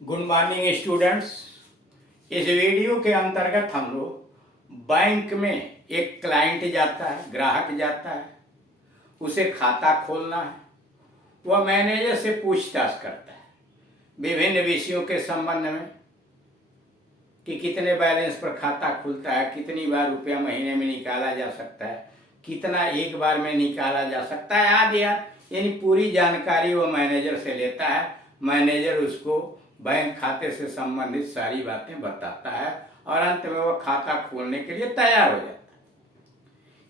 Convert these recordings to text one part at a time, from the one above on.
Good morning students. इस video के अंतर्गत हम लोग बैंक में एक क्लाइंट जाता है, ग्राहक जाता है, उसे खाता खोलना है। वह मैनेजर से पूछताछ करता है विभिन्न विषयों के संबंध में कि कितने बैलेंस पर खाता खुलता है, कितनी बार रुपया महीने में निकाला जा सकता है, कितना एक बार में निकाला जा सकता है आदि। यानी पूरी जानकारी वो मैनेजर से लेता है। मैनेजर उसको बैंक खाते से संबंधित सारी बातें बताता है और अंत में वह खाता खोलने के लिए तैयार हो जाता है।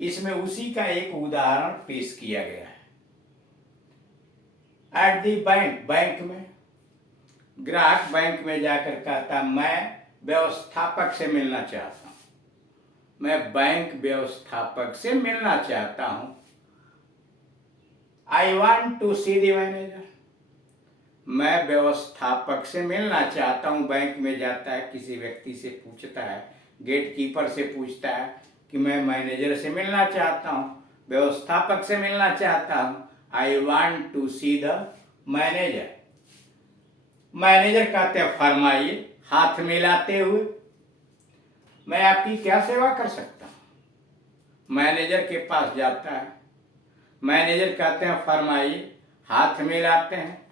इसमें उसी का एक उदाहरण पेश किया गया है। एट दी बैंक में ग्राहक बैंक में जाकर कहता, मैं व्यवस्थापक से मिलना चाहता हूं, मैं बैंक व्यवस्थापक से मिलना चाहता हूं। I want to see the manager. मैं व्यवस्थापक से मिलना चाहता हूं। बैंक में जाता है, किसी व्यक्ति से पूछता है, गेट कीपर से पूछता है कि मैं मैनेजर से मिलना चाहता हूं, व्यवस्थापक से मिलना चाहता हूं। I want to see the manager. Manager कहते हैं, फरमाइए, हाथ मिलाते हुए, मैं आपकी क्या सेवा कर सकता हूं। मैनेजर के पास जाता है, मैनेजर कहते हैं, फरमाइए, हाथ मिलाते हैं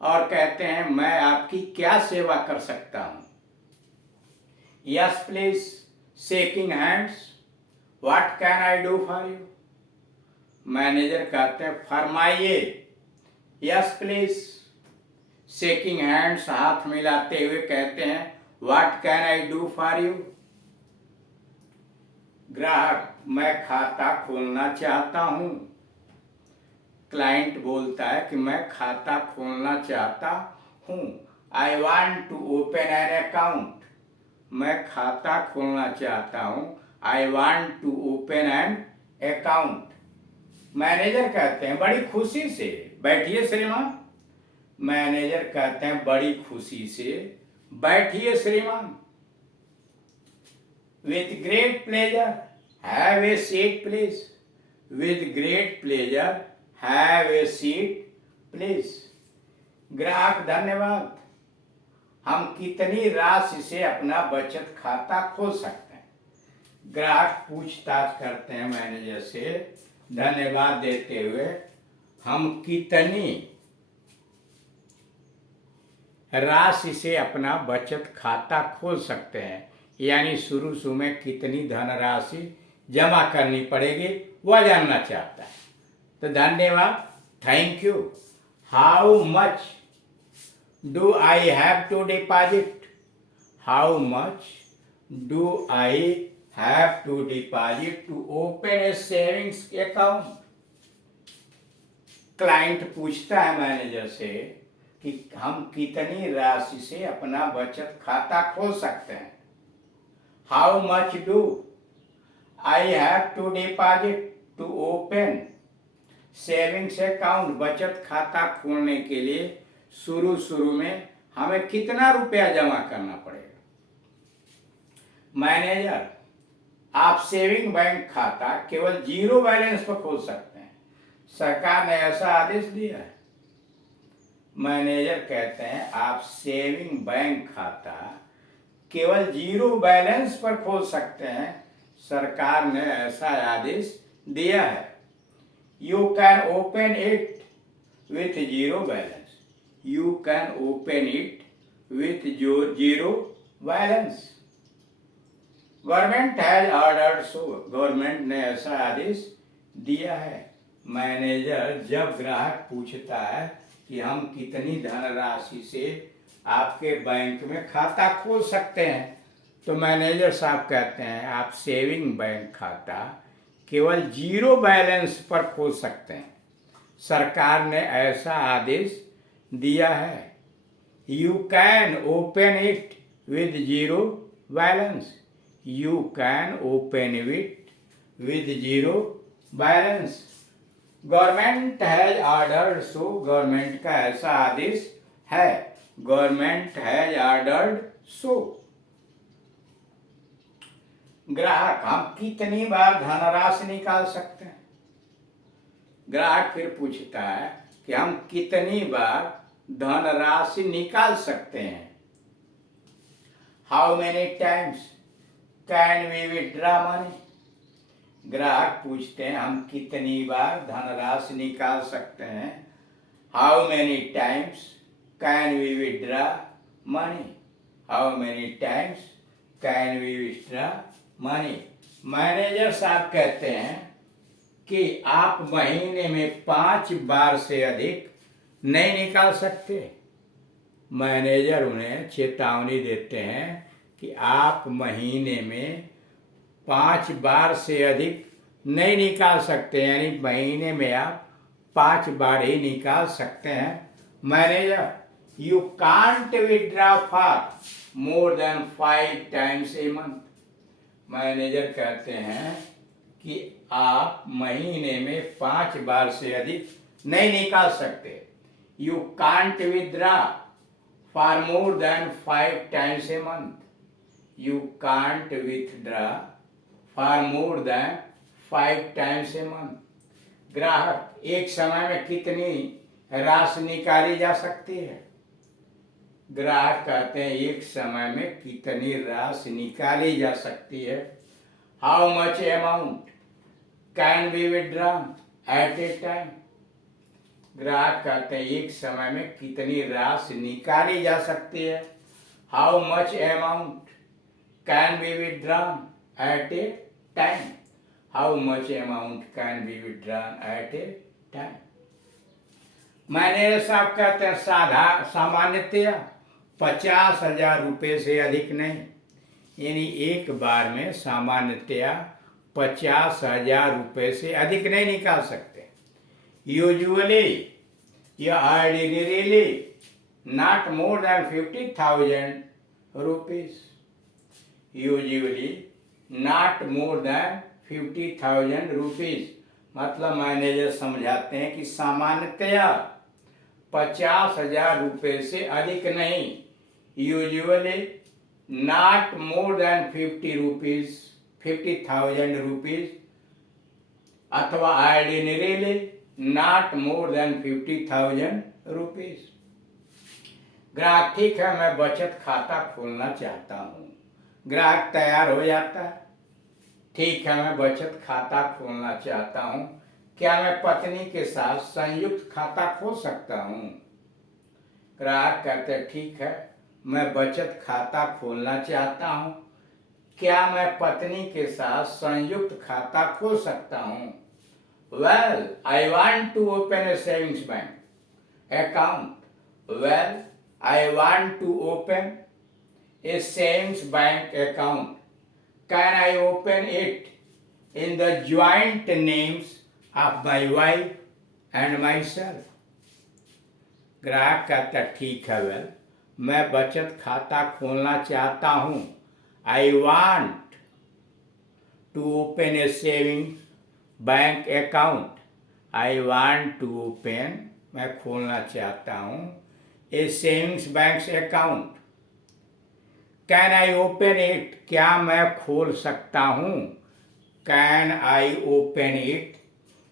और कहते हैं, मैं आपकी क्या सेवा कर सकता हूं। Yes please, shaking hands, what can I do for you. Manager कहते हैं, फरमाइए, यस प्लीज, शेकिंग हैंड्स, हाथ मिलाते हुए कहते हैं, what can I do for you. ग्राहक, मैं खाता खोलना चाहता हूं। क्लाइंट बोलता है कि मैं खाता खोलना चाहता हूं। I want to open an account. मैं खाता खोलना चाहता हूं। I want to open an account. Manager कहते हैं, बड़ी खुशी से, बैठिए श्रीमान। मैनेजर कहते हैं, बड़ी खुशी से, बैठिए श्रीमान। With great pleasure, have a seat please. With great pleasure, have a seat please. ग्राहक, धन्यवाद। हम कितनी राशि से अपना बचत खाता खोल सकते हैं। ग्राहक पूछताछ करते हैं मैनेजर से, धन्यवाद देते हुए, हम कितनी राशि से अपना बचत खाता खोल सकते हैं, यानी शुरू में कितनी धनराशि जमा करनी पड़ेगी वह जानना चाहता है। तो धन्यवाद, thank you. How much do I have to deposit. How much do I have to deposit to open a savings account. Client पूछता है मैनेजर से कि हम कितनी राशि से अपना बचत खाता खोल सकते हैं। How much do I have to deposit to open savings account. बचत खाता खोलने के लिए शुरू में हमें कितना रुपया जमा करना पड़ेगा। मैनेजर, आप सेविंग बैंक खाता केवल 0 बैलेंस पर खोल सकते हैं, सरकार ने ऐसा आदेश दिया है। मैनेजर कहते हैं, आप सेविंग बैंक खाता केवल 0 बैलेंस पर खोल सकते हैं, सरकार ने ऐसा आदेश दिया है। You can open it with 0 balance. You can open it with 0 balance. Government has ordered so. Government ने ऐसा आदेश दिया है। मैनेजर जब ग्राहक पूछता है कि हम कितनी धनराशि से आपके बैंक में खाता खोल सकते हैं, तो मैनेजर साहब कहते हैं, आप सेविंग बैंक खाता केवल 0 बैलेंस पर खोल सकते हैं, सरकार ने ऐसा आदेश दिया है। You can open it with 0 balance. You can open it with 0 balance. Government has ordered so. Government का ऐसा आदेश है। गवर्नमेंट हैज ऑर्डर्ड सो। ग्राहक, हम कितनी बार धनराशि निकाल सकते हैं। ग्राहक फिर पूछता है कि हम कितनी बार धनराशि निकाल सकते हैं? How many times can we withdraw money? ग्राहक पूछते हैं हम कितनी बार धनराशि निकाल सकते हैं? How many times can we withdraw money? How many times can we withdraw money? Manager साहब कहते हैं कि आप महीने में 5 बार से अधिक नहीं निकाल सकते। मैनेजर उन्हें चेतावनी देते हैं कि आप महीने में 5 बार से अधिक नहीं निकाल सकते, यानी महीने में आप 5 बार ही निकाल सकते हैं। Manager, you can't withdraw for more than 5 times a month. Manager कहते हैं कि आप महीने में 5 बार से अधिक नहीं निकाल सकते। You can't withdraw for more than 5 times a month. You can't withdraw for more than 5 times a month. ग्राहक, एक समय में कितनी राशि निकाली जा सकती है? ग्राहक कहते हैं एक समय में कितनी राशि निकाली जा सकती है? How much amount can be withdrawn at a time? ग्राहक कहते हैं एक समय में कितनी राशि निकाली जा सकती है? How much amount can be withdrawn at a time? How much amount can be withdrawn at a time? Manager साहब कहते हैं सामान्यतया 50,000 रुपये से अधिक नहीं, यानी एक बार में सामान्यतया 50,000 रुपये से अधिक नहीं निकाल सकते। यूजुअली या ordinarily not more than 50,000 rupees. Usually not more than 50,000 rupees मतलब मैनेजर समझाते हैं कि सामान्यतया 50,000 रुपये से अधिक नहीं, usually not more than 50,000 rupees, अथवा ordinarily not more than 50,000 rupees. ग्राहक, ठीक है, मैं बचत खाता खोलना चाहता हूँ। ग्राहक तैयार हो जाता है। ठीक है, मैं बचत खाता खोलना चाहता हूँ, क्या मैं पत्नी के साथ संयुक्त खाता खोल सकता हूँ? ग्राहक कहते हैं ठीक है, मैं बचत खाता खोलना चाहता हूँ, क्या मैं पत्नी के साथ संयुक्त खाता खोल सकता हूँ? Well, I want to open a savings bank account. Well, I want to open a savings bank account. Can I open it in the joint names of my wife and myself? ग्राहक कहता ठीक है, well मैं बचत खाता खोलना चाहता हूँ। I want to open a savings bank account. I want to open, मैं खोलना चाहता हूँ, a savings bank account. Can I open it, क्या मैं खोल सकता हूँ? Can I open it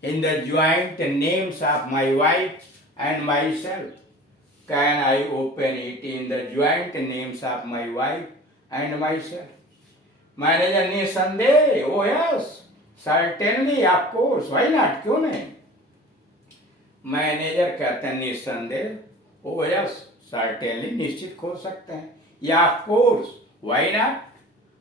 in the joint names of my wife and myself? Can I open it in the joint names of my wife and myself? Manager, निसंदेह, oh yes, certainly, of course, why not, क्यों नहीं? Manager कहते हैं निसंदेह, oh yes, certainly, निश्चित खोल सकते हैं, या of course, why not,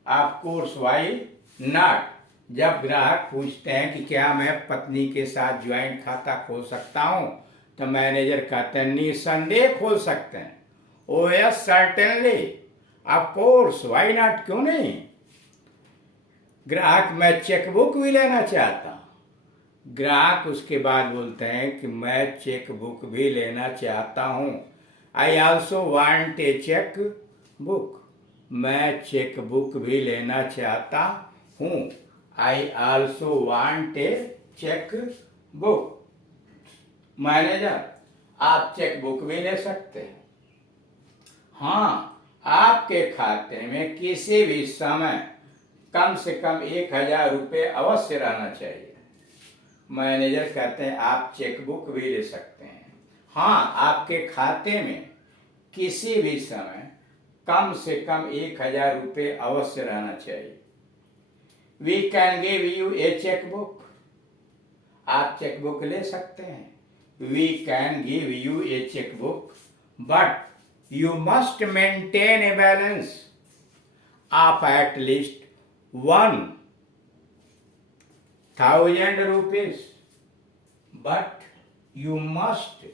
of course, why not. जब ग्राहक पूछते हैं कि क्या मैं पत्नी के साथ ज्वाइंट खाता खोल सकता हूं, तो मैनेजर कहते हैं निसंदेह खोल सकते हैं, ओ yes, certainly, of course, why not, क्यों नहीं? ग्राहक, मैं चेकबुक भी लेना चाहता हूँ। ग्राहक उसके बाद बोलते हैं कि मैं चेकबुक भी लेना चाहता हूँ। I also want a cheque book, मैं चेकबुक भी लेना चाहता हूँ। I also want a cheque book. Manager, आप चेकबुक भी ले सकते हैं। हाँ, आपके खाते में किसी भी समय कम से कम 1,000 रुपये अवश्य रहना चाहिए। मैनेजर कहते हैं आप चेकबुक भी ले सकते हैं। हाँ, आपके खाते में किसी भी समय कम से कम 1,000 रुपये अवश्य रहना चाहिए। We can give you a chequebook, आप चेकबुक ले सकते हैं। We can give you a chequebook but you must maintain a balance of at least 1,000 rupees, but you must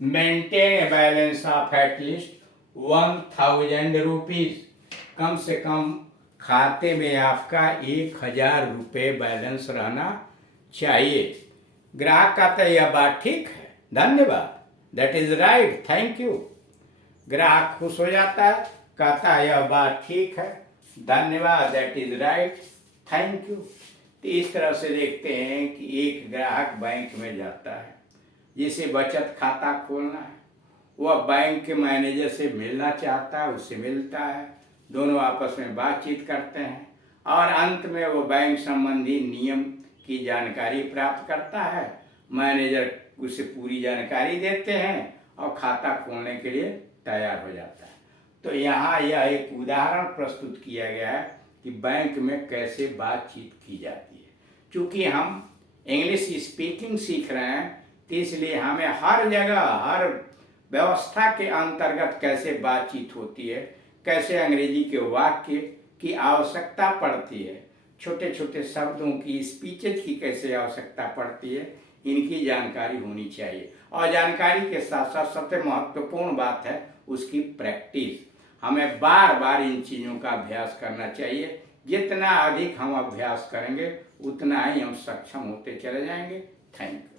maintain a balance of at least 1,000 rupees। कम से कम खाते में आपका 1,000 रुपये balance रहना चाहिए। ग्राहक कहता है यह बात ठीक है, धन्यवाद, that is right, thank you. ग्राहक खुश हो जाता है, कहता है यह बात ठीक है, धन्यवाद, that is right, thank you. तो इस तरह से देखते हैं कि एक ग्राहक बैंक में जाता है जिसे बचत खाता खोलना है, वह बैंक के मैनेजर से मिलना चाहता है, उससे मिलता है, दोनों आपस में बातचीत करते हैं और अंत में वो बैंक संबंधी नियम की जानकारी प्राप्त करता है। मैनेजर उसे पूरी जानकारी देते हैं और खाता खोलने के लिए तैयार हो जाता है। तो यहाँ यह एक उदाहरण प्रस्तुत किया गया है कि बैंक में कैसे बातचीत की जाती है। चूँकि हम इंग्लिश स्पीकिंग सीख रहे हैं तो इसलिए हमें हर जगह हर व्यवस्था के अंतर्गत कैसे बातचीत होती है, कैसे अंग्रेजी के वाक्य की आवश्यकता पड़ती है, छोटे छोटे शब्दों की स्पीचेज की कैसे आवश्यकता पड़ती है, इनकी जानकारी होनी चाहिए। और जानकारी के साथ साथ सबसे महत्वपूर्ण बात है उसकी प्रैक्टिस। हमें बार बार इन चीज़ों का अभ्यास करना चाहिए। जितना अधिक हम अभ्यास करेंगे उतना ही हम सक्षम होते चले जाएंगे। Thank you.